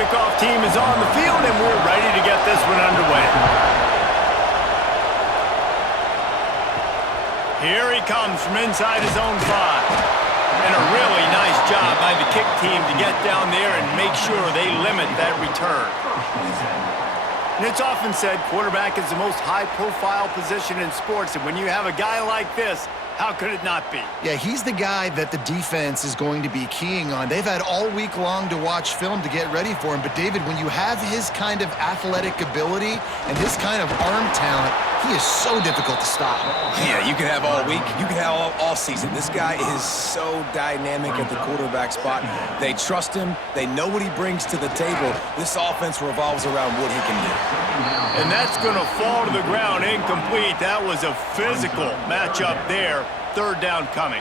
kickoff team is on the field, and we're ready to get this one underway. Here he comes from inside his own 5. And a really nice job by the kick team to get down there and make sure they limit that return. And it's often said quarterback is the most high-profile position in sports, and when you have a guy like this, how could it not be? Yeah, he's the guy that the defense is going to be keying on. They've had all week long to watch film to get ready for him. But, David, when you have his kind of athletic ability and his kind of arm talent, he is so difficult to stop. Yeah, you can have all week. You can have all season. This guy is so dynamic at the quarterback spot. They trust him. They know what he brings to the table. This offense revolves around what he can do. And that's going to fall to the ground incomplete. That was a physical matchup there. Third down coming.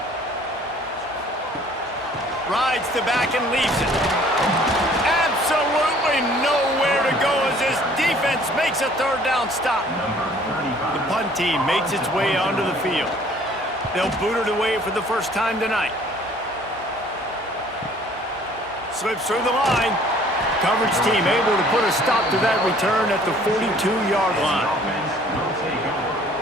Rides the back and leaves it. Absolutely nowhere to go as this defense makes a third down stop. The punt team makes its way onto the field. They'll boot it away for the first time tonight. Slips through the line. Coverage team able to put a stop to that return at the 42-yard line.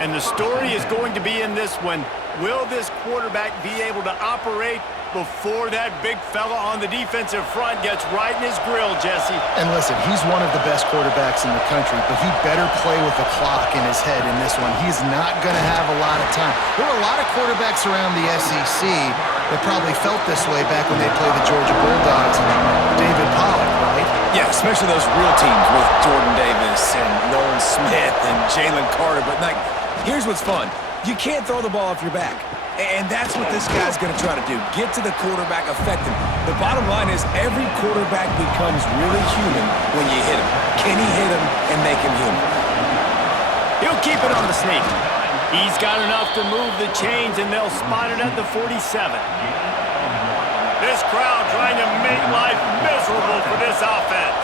And the story is going to be in this one. Will this quarterback be able to operate before that big fella on the defensive front gets right in his grill, Jesse? And listen, he's one of the best quarterbacks in the country, but he better play with the clock in his head in this one. He's not going to have a lot of time. There were a lot of quarterbacks around the SEC that probably felt this way back when they played the Georgia Bulldogs and David Pollock, right? Yeah, especially those real teams with Jordan Davis and Nolan Smith and Jalen Carter. But, like, here's what's fun. You can't throw the ball off your back. And that's what this guy's going to try to do. Get to the quarterback, affect him. The bottom line is every quarterback becomes really human when you hit him. Can he hit him and make him human? He'll keep it on the sneak. He's got enough to move the chains, and they'll spot it at the 47. This crowd trying to make life miserable for this offense.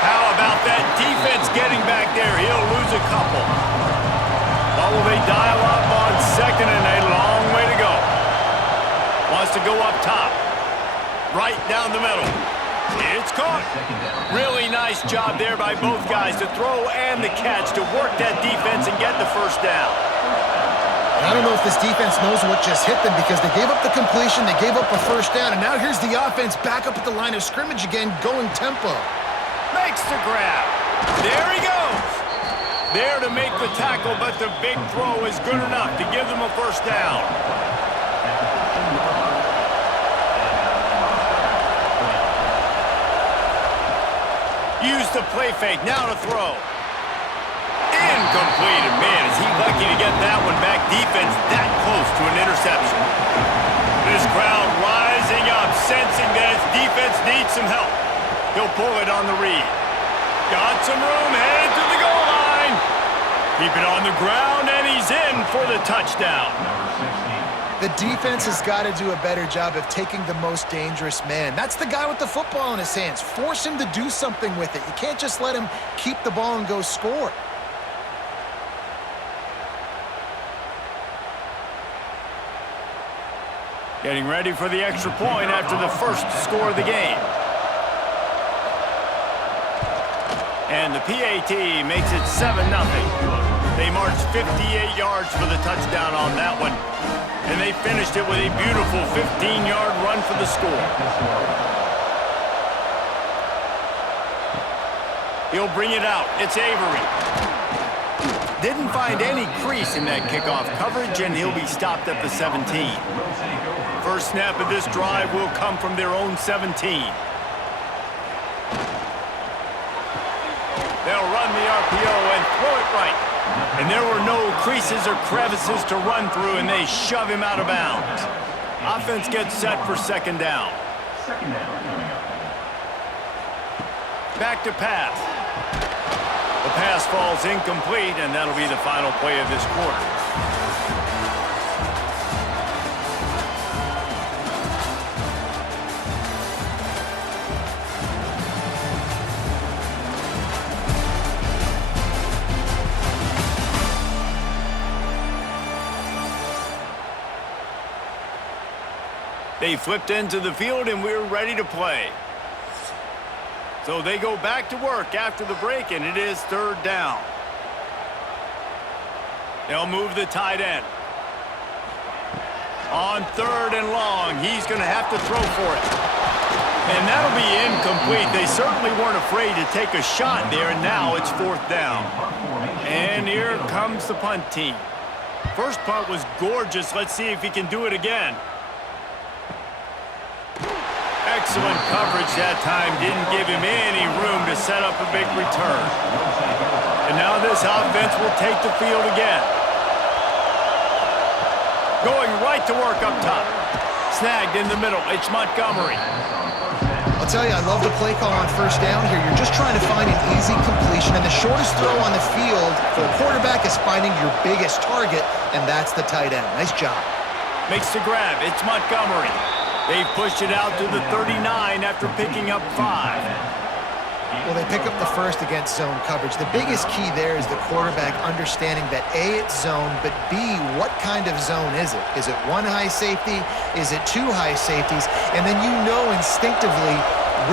How about that defense getting back there? He'll lose a couple. Or will they dial up on second and a long way to go? Wants to go up top. Right down the middle. It's caught. Really nice job there by both guys to throw and the catch to work that defense and get the first down. And I don't know if this defense knows what just hit them because they gave up the completion, they gave up a first down, and now here's the offense back up at the line of scrimmage again, going tempo. Makes the grab. There he goes. There to make the tackle, but the big throw is good enough to give them a first down. Use the play fake, now to throw. Incomplete, and man, is he lucky to get that one back. Defense that close to an interception. This crowd rising up, sensing that its defense needs some help. He'll pull it on the read. Got some room, headed to the goal line. Keep it on the ground, and he's in for the touchdown. The defense has got to do a better job of taking the most dangerous man. That's the guy with the football in his hands. Force him to do something with it. You can't just let him keep the ball and go score. Getting ready for the extra point after the first score of the game. And the PAT makes it 7-0. They marched 58 yards for the touchdown on that one. And they finished it with a beautiful 15-yard run for the score. He'll bring it out. It's Avery. Didn't find any crease in that kickoff coverage, and he'll be stopped at the 17. First snap of this drive will come from their own 17. They'll run the RPO and throw it right. And there were no creases or crevices to run through, and they shove him out of bounds. Offense gets set for second down. Back to pass. The pass falls incomplete, and that'll be the final play of this quarter. They flipped into the field, and we're ready to play. So they go back to work after the break, and it is third down. They'll move the tight end. On third and long, he's going to have to throw for it. And that'll be incomplete. They certainly weren't afraid to take a shot there, and now it's fourth down. And here comes the punt team. First punt was gorgeous. Let's see if he can do it again. Excellent coverage that time. Didn't give him any room to set up a big return. And now this offense will take the field again. Going right to work up top. Snagged in the middle. It's Montgomery. I'll tell you, I love the play call on first down here. You're just trying to find an easy completion, and the shortest throw on the field for a quarterback is finding your biggest target, and that's the tight end. Nice job. Makes the grab. It's Montgomery. They've pushed it out to the 39 after picking up 5. Well, they pick up the first against zone coverage. The biggest key there is the quarterback understanding that A, it's zone, but B, what kind of zone is it? Is it one high safety? Is it two high safeties? And then you know instinctively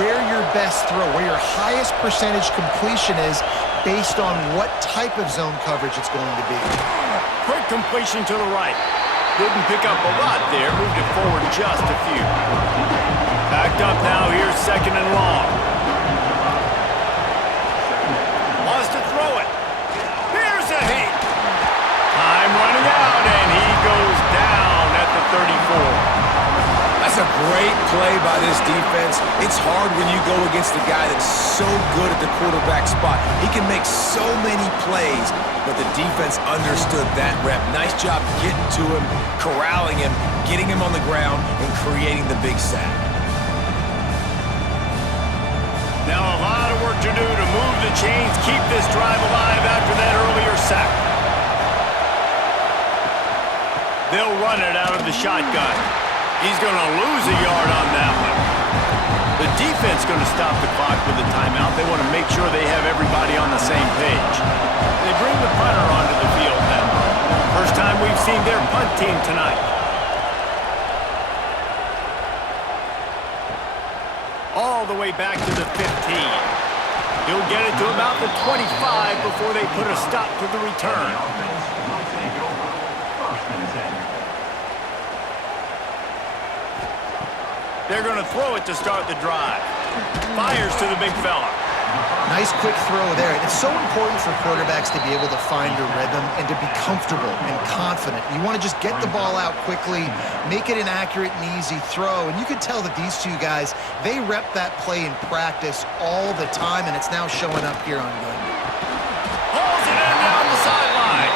where your best throw, where your highest percentage completion is based on what type of zone coverage it's going to be. Quick completion to the right. Didn't pick up a lot there. Moved it forward just a few. Backed up now. Here's second and long. Wants to throw it. Here's a hit. Time running out, and he goes down at the 34. That's a great play by this defense. It's hard when you go against a guy that's so good at the quarterback spot. He can make so many plays, but the defense understood that rep. Nice job getting to him, corralling him, getting him on the ground, and creating the big sack. Now a lot of work to do to move the chains, keep this drive alive after that earlier sack. They'll run it out of the shotgun. He's going to lose a yard on that one. The defense going to stop the clock with a timeout. They want to make sure they have everybody on the same page. They bring the punter onto the field now. First time we've seen their punt team tonight. All the way back to the 15. He'll get it to about the 25 before they put a stop to the return. They're going to throw it to start the drive. Fires to the big fella. Nice quick throw there. And it's so important for quarterbacks to be able to find a rhythm and to be comfortable and confident. You want to just get the ball out quickly, make it an accurate and easy throw. And you could tell that these two guys, they rep that play in practice all the time, and it's now showing up here on game. Hauls it in down the sideline.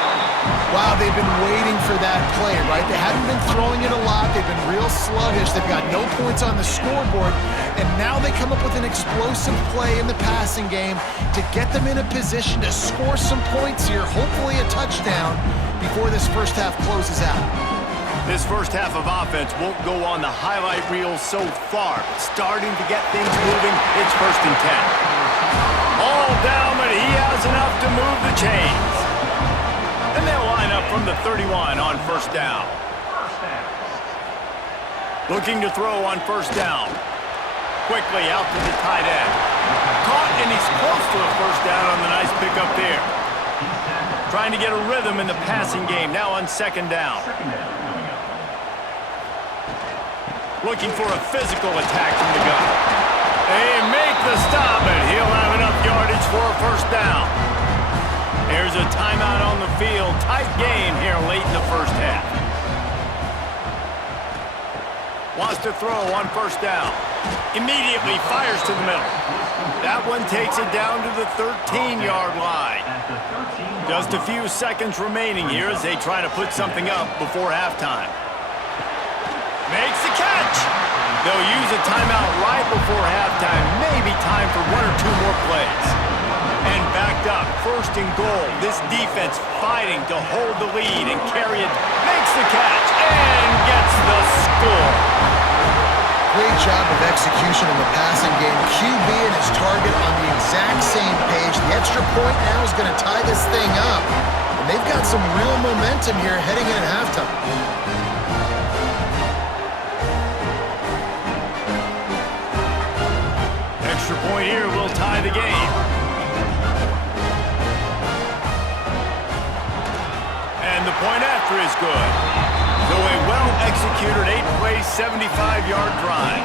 Wow, they've been waiting for that play, right? They haven't been throwing it a lot. They've been real sluggish. They've got no points on the scoreboard. And now they come up with an explosive play in the passing game to get them in a position to score some points here, hopefully a touchdown, before this first half closes out. This first half of offense won't go on the highlight reel so far. Starting to get things moving, it's 1st and 10. All down, but he has enough to move the chains. And they'll line up from the 31 on first down. Looking to throw on first down. Quickly out to the tight end. Caught, and he's close to a first down on the nice pickup there. Trying to get a rhythm in the passing game, now on second down. Looking for a physical attack from the gun. They make the stop, and he'll have enough yardage for a first down. There's a timeout on the field. Tight game here late in the first half. Wants to throw on first down. Immediately fires to the middle. That one takes it down to the 13-yard line. Just a few seconds remaining here as they try to put something up before halftime. Makes the catch. They'll use a timeout right before halftime. Maybe time for one or two more plays. And backed up, 1st and goal. This defense fighting to hold the lead and carry it. Makes the catch and gets the score. Great job of execution in the passing game. QB and his target on the exact same page. The extra point now is going to tie this thing up. And they've got some real momentum here heading in at halftime. extra point here will tie the game. And the point after is good. So a well-executed 8-play, 75-yard drive.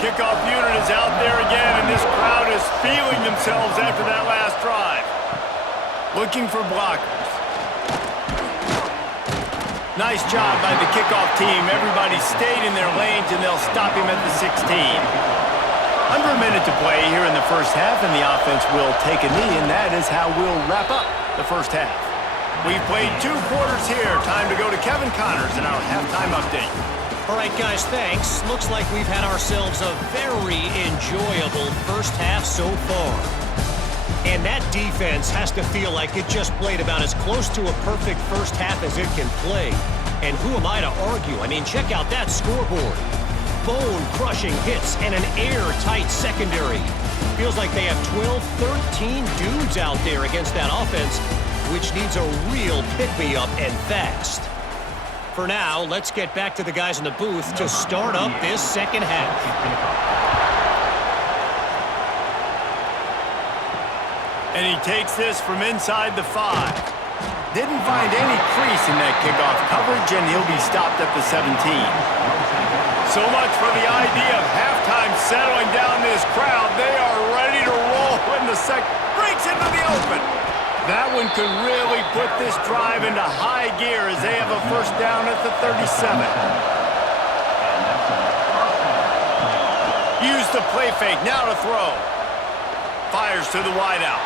Kickoff unit is out there again, and this crowd is feeling themselves after that last drive. Looking for blockers. Nice job by the kickoff team. Everybody stayed in their lanes, and they'll stop him at the 16. Under a minute to play here in the first half, and the offense will take a knee, and that is how we'll wrap up the first half. We've played 2 quarters here. Time to go to Kevin Connors in our halftime update. All right, guys, thanks. Looks like we've had ourselves a very enjoyable first half so far. And that defense has to feel like it just played about as close to a perfect first half as it can play. And who am I to argue? I mean, check out that scoreboard. Bone-crushing hits and an airtight secondary. Feels like they have 12, 13 dudes out there against that offense, which needs a real pick-me-up and fast. For now, let's get back to the guys in the booth to start up this second half. And he takes this from inside the 5. Didn't find any crease in that kickoff coverage, and he'll be stopped at the 17. So much for the idea of halftime settling down this crowd. They are ready to roll when the second breaks into the open. That one could really put this drive into high gear as they have a first down at the 37. Use the play fake, now to throw. Fires to the wideout.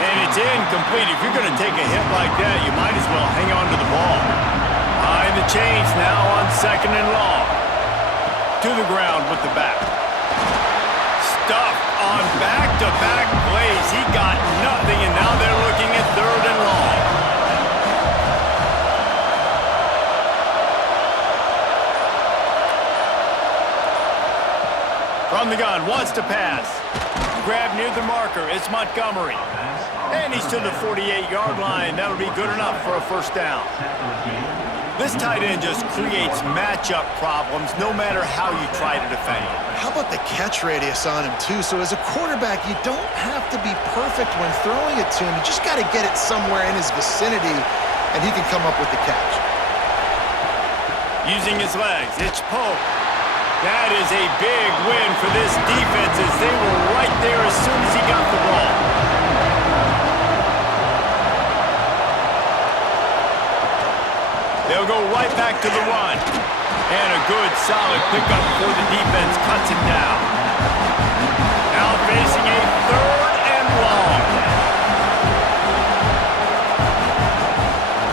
And it's incomplete. If you're going to take a hit like that, you might as well hang on to the ball. Behind the chains now on 2nd and long. To the ground with the back. Stuffed on back-to-back plays. He got nothing, and now they're looking at 3rd and long. From the gun, wants to pass. Grab near the marker, it's Montgomery. And he's to the 48-yard line. That'll be good enough for a first down. This tight end just creates matchup problems no matter how you try to defend him. How about the catch radius on him, too? So as a quarterback, you don't have to be perfect when throwing it to him. You just got to get it somewhere in his vicinity, and he can come up with the catch. Using his legs, it's Pope. That is a big win for this defense as they were right there as soon as he got the ball. They'll go right back to the run. And a good, solid pickup before the defense cuts him down. Now facing a 3rd and long.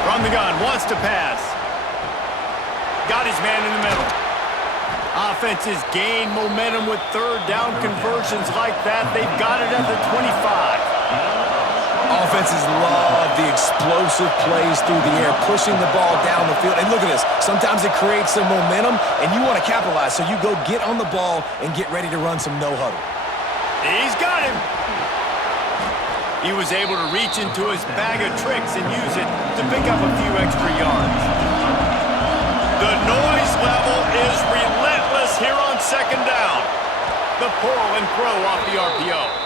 From the gun, wants to pass. Got his man in the middle. Offenses gain momentum with 3rd down conversions like that. They've got it at the 25. Offenses love the explosive plays through the air, pushing the ball down the field. And look at this. Sometimes it creates some momentum, and you want to capitalize. So you go get on the ball and get ready to run some no-huddle. He's got him. He was able to reach into his bag of tricks and use it to pick up a few extra yards. The noise level is relentless here on 2nd down. The pull and throw off the RPO.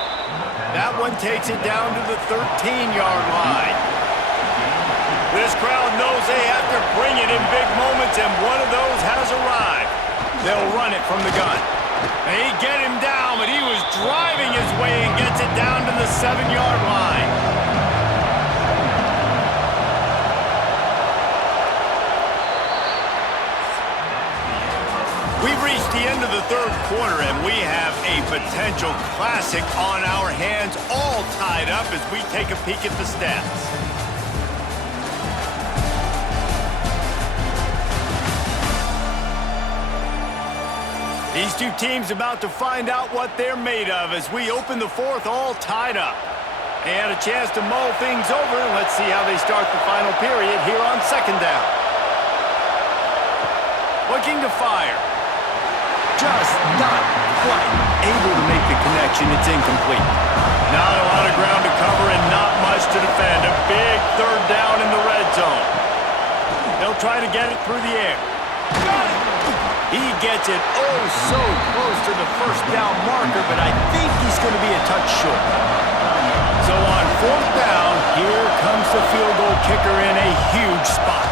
That one takes it down to the 13-yard line. This crowd knows they have to bring it in big moments, and one of those has arrived. They'll run it from the gun. They get him down, but he was driving his way and gets it down to the 7-yard line. We've reached the end of the 3rd quarter, and we have a potential classic on our hands, all tied up as we take a peek at the stats. These two teams about to find out what they're made of as we open the 4th all tied up. They had a chance to mull things over, and let's see how they start the final period here on 2nd down. Looking to fire. Just not quite able to make the connection. It's incomplete. Not a lot of ground to cover and not much to defend. A big 3rd down in the red zone. They'll try to get it through the air. Got it! He gets it oh so close to the first down marker, but I think he's going to be a touch short. So on fourth down, here comes the field goal kicker in a huge spot.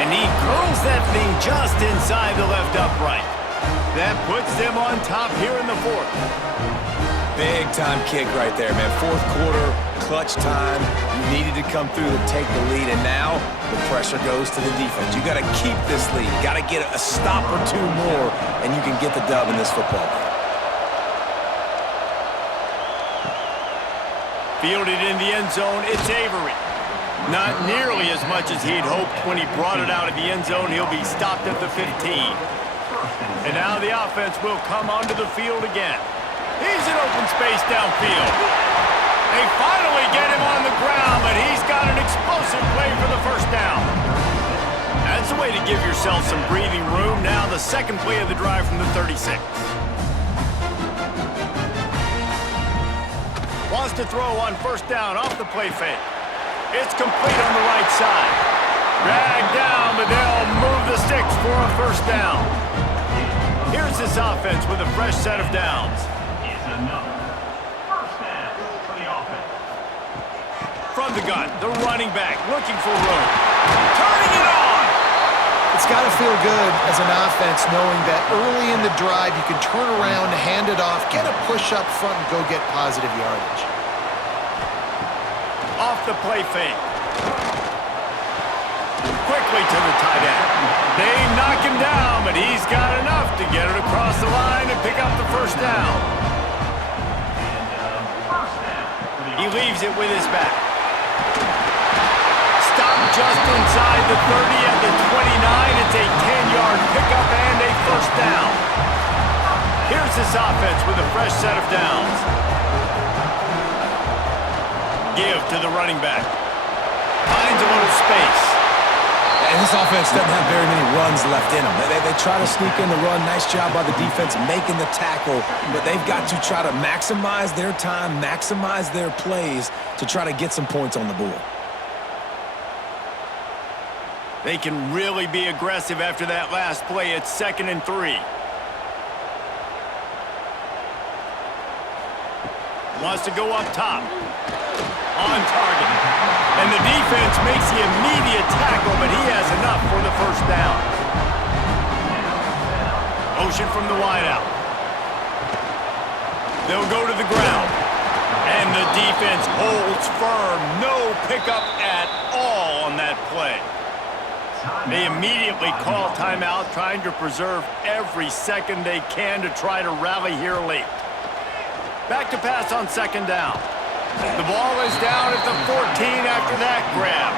And he curls that thing just inside the left upright. That puts them on top here in the fourth. Big-time kick right there, man. Fourth quarter, clutch time. You needed to come through to take the lead, and now the pressure goes to the defense. You got to keep this lead. You got to get a stop or two more, and you can get the dub in this football game. Fielded in the end zone, it's Avery. Not nearly as much as he'd hoped when he brought it out of the end zone. He'll be stopped at the 15. And now the offense will come onto the field again. He's in open space downfield. They finally get him on the ground, but he's got an explosive play for the first down. That's a way to give yourself some breathing room. Now the second play of the drive from the 36. Wants to throw on first down off the play fake. It's complete on the right side. Dragged down, but they'll move the sticks for a first down. Here's this offense with a fresh set of downs. From the gun, the running back looking for room. Turning it on! It's got to feel good as an offense knowing that early in the drive you can turn around, hand it off, get a push up front, and go get positive yardage. Off the play fake. Quickly to the tight end. They knock him down, but he's got enough to get it across the line and pick up the first down. He leaves it with his back. Stopped just inside the 30 at the 29. It's a 10-yard pickup and a first down. Here's this offense with a fresh set of downs. Give to the running back. Finds a little space. And this offense doesn't have very many runs left in them. They try to sneak in the run. Nice job by the defense making the tackle, but they've got to try to maximize their time, maximize their plays to try to get some points on the board. They can really be aggressive after that last play. It's 2nd and 3. Wants to go up top. On target. And the defense makes the immediate tackle, but he has enough for the first down. Motion from the wideout. They'll go to the ground. And the defense holds firm. No pickup at all on that play. They immediately call timeout, trying to preserve every second they can to try to rally here late. Back to pass on 2nd down. The ball is down at the 14 after that grab.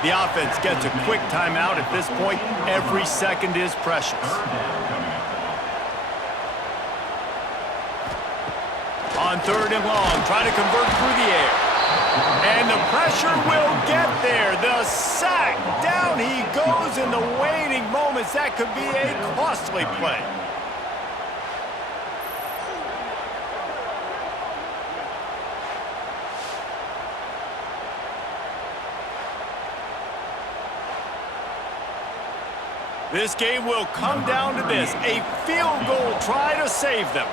The offense gets a quick timeout at this point. Every second is precious. On 3rd and long, try to convert through the air. And the pressure will get there. The sack. Down he goes in the waning moments. That could be a costly play. This game will come down to this. A field goal try to save them.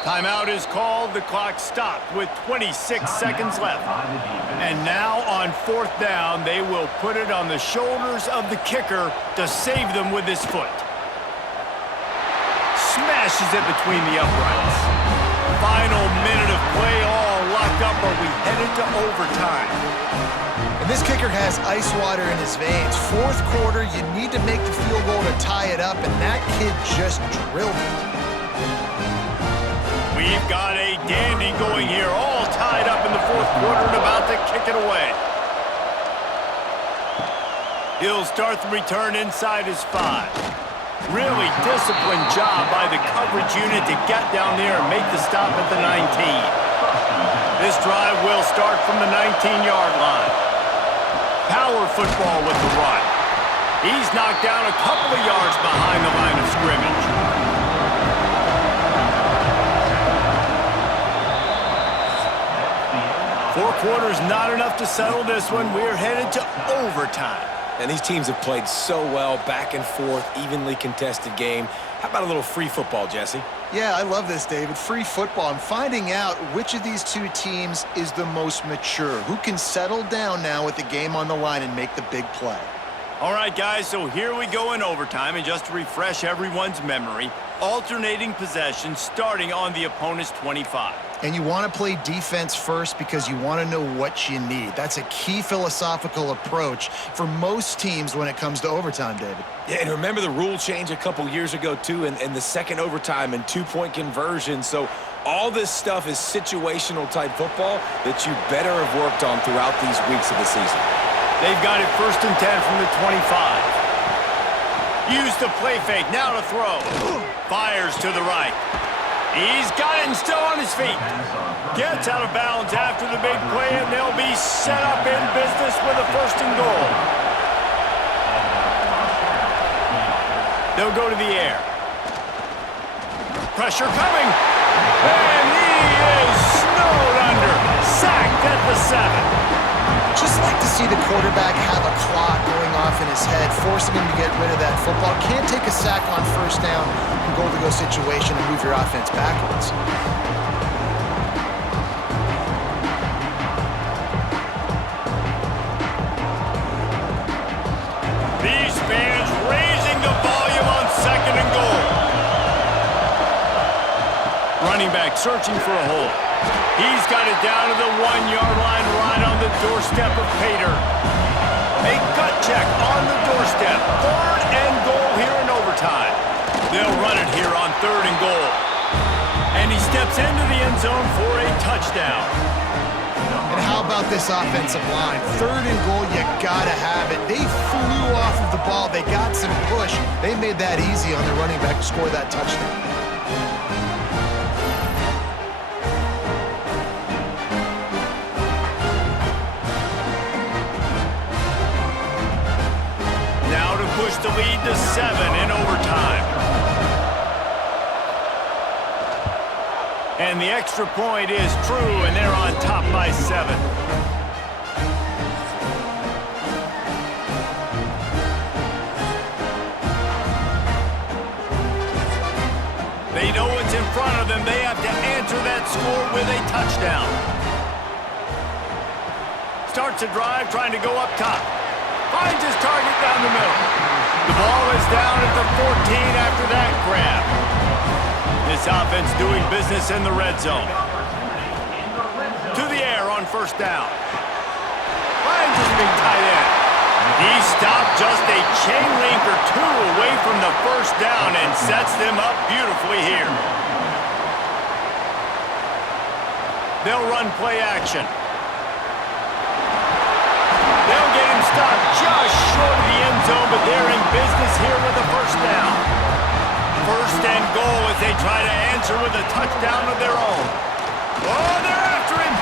Timeout is called. The clock stopped with 26 seconds left. And now on 4th down, they will put it on the shoulders of the kicker to save them with his foot. Smashes it between the uprights. Final minute of play, all locked up. Are we headed to overtime? And this kicker has ice water in his veins. 4th quarter, you need to make the field goal to tie it up, and that kid just drilled it. We've got a dandy going here, all tied up in the 4th quarter and about to kick it away. He'll start the return inside his 5. Really disciplined job by the coverage unit to get down there and make the stop at the 19. This drive will start from the 19-yard line. Power football with the run. He's knocked down a couple of yards behind the line of scrimmage. Four quarters not enough to settle this one. We're headed to overtime. And these teams have played so well, back and forth, evenly contested game. How about a little free football, Jesse? Yeah, I love this, David. Free football. I'm finding out which of these two teams is the most mature, who can settle down now with the game on the line and make the big play. All right, guys, so here we go in overtime, and just to refresh everyone's memory, alternating possession starting on the opponent's 25. And you want to play defense first because you want to know what you need. That's a key philosophical approach for most teams when it comes to overtime, David. Yeah, and remember the rule change a couple years ago, too, in the second overtime and two-point conversion. So all this stuff is situational-type football that you better have worked on throughout these weeks of the season. They've got it 1st and 10 from the 25. Use the play fake, now to throw. Fires to the right. He's got it and still on his feet. Gets out of bounds after the big play, and they'll be set up in business with a 1st and goal. They'll go to the air. Pressure coming. And he is snowed under. Sacked at the 7. Just like to see the quarterback have a clock going off in his head, forcing him to get rid of that football. Can't take a sack on 1st down and goal-to-go situation and move your offense backwards. These fans raising the volume on 2nd and goal. Running back searching for a hole. He's got it down to the 1-yard line right on the doorstep of Pater. A gut check on the doorstep. 3rd and goal here in overtime. They'll run it here on 3rd and goal. And he steps into the end zone for a touchdown. And how about this offensive line? 3rd and goal, you gotta have it. They flew off of the ball. They got some push. They made that easy on the running back to score that touchdown. Push the lead to 7 in overtime. And the extra point is true, and they're on top by 7. They know what's in front of them. They have to answer that score with a touchdown. Starts a drive trying to go up top. Finds his target down the middle. The ball is down at the 14 after that grab. This offense doing business in the red zone. To the air on 1st down. Finds his big tight end. He stopped just a chain link or 2 away from the 1st down and sets them up beautifully here. They'll run play action. They'll get him stopped just short of the end zone, but they're in business here with a 1st down. 1st and goal as they try to answer with a touchdown of their own. Oh, they're after him!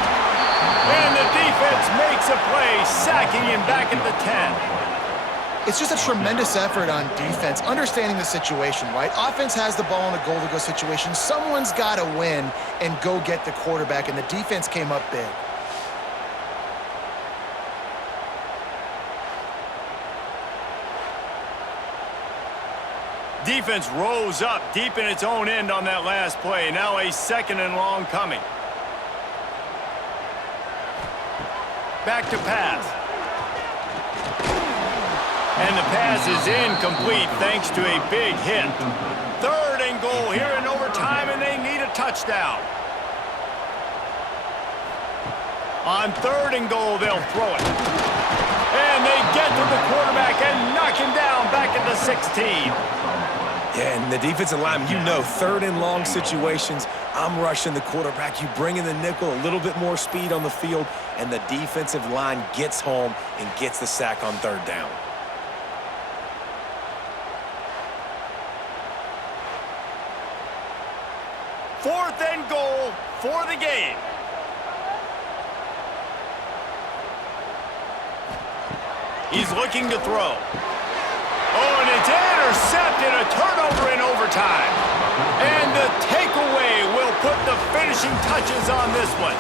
And the defense makes a play, sacking him back at the 10. It's just a tremendous effort on defense, understanding the situation, right? Offense has the ball in a goal-to-go situation. Someone's got to win and go get the quarterback, and the defense came up big. Defense rose up deep in its own end on that last play. Now a 2nd and long coming. Back to pass. And the pass is incomplete thanks to a big hit. 3rd and goal here in overtime, and they need a touchdown. On 3rd and goal, they'll throw it. And they get to the quarterback and knock him down back at the 16. Yeah, and the defensive line, you know, 3rd and long situations, I'm rushing the quarterback. You bring in the nickel, a little bit more speed on the field, and the defensive line gets home and gets the sack on 3rd down. Fourth and goal for the game. He's looking to throw. Oh, and it's intercepted, a turnover in overtime. And the takeaway will put the finishing touches on this one.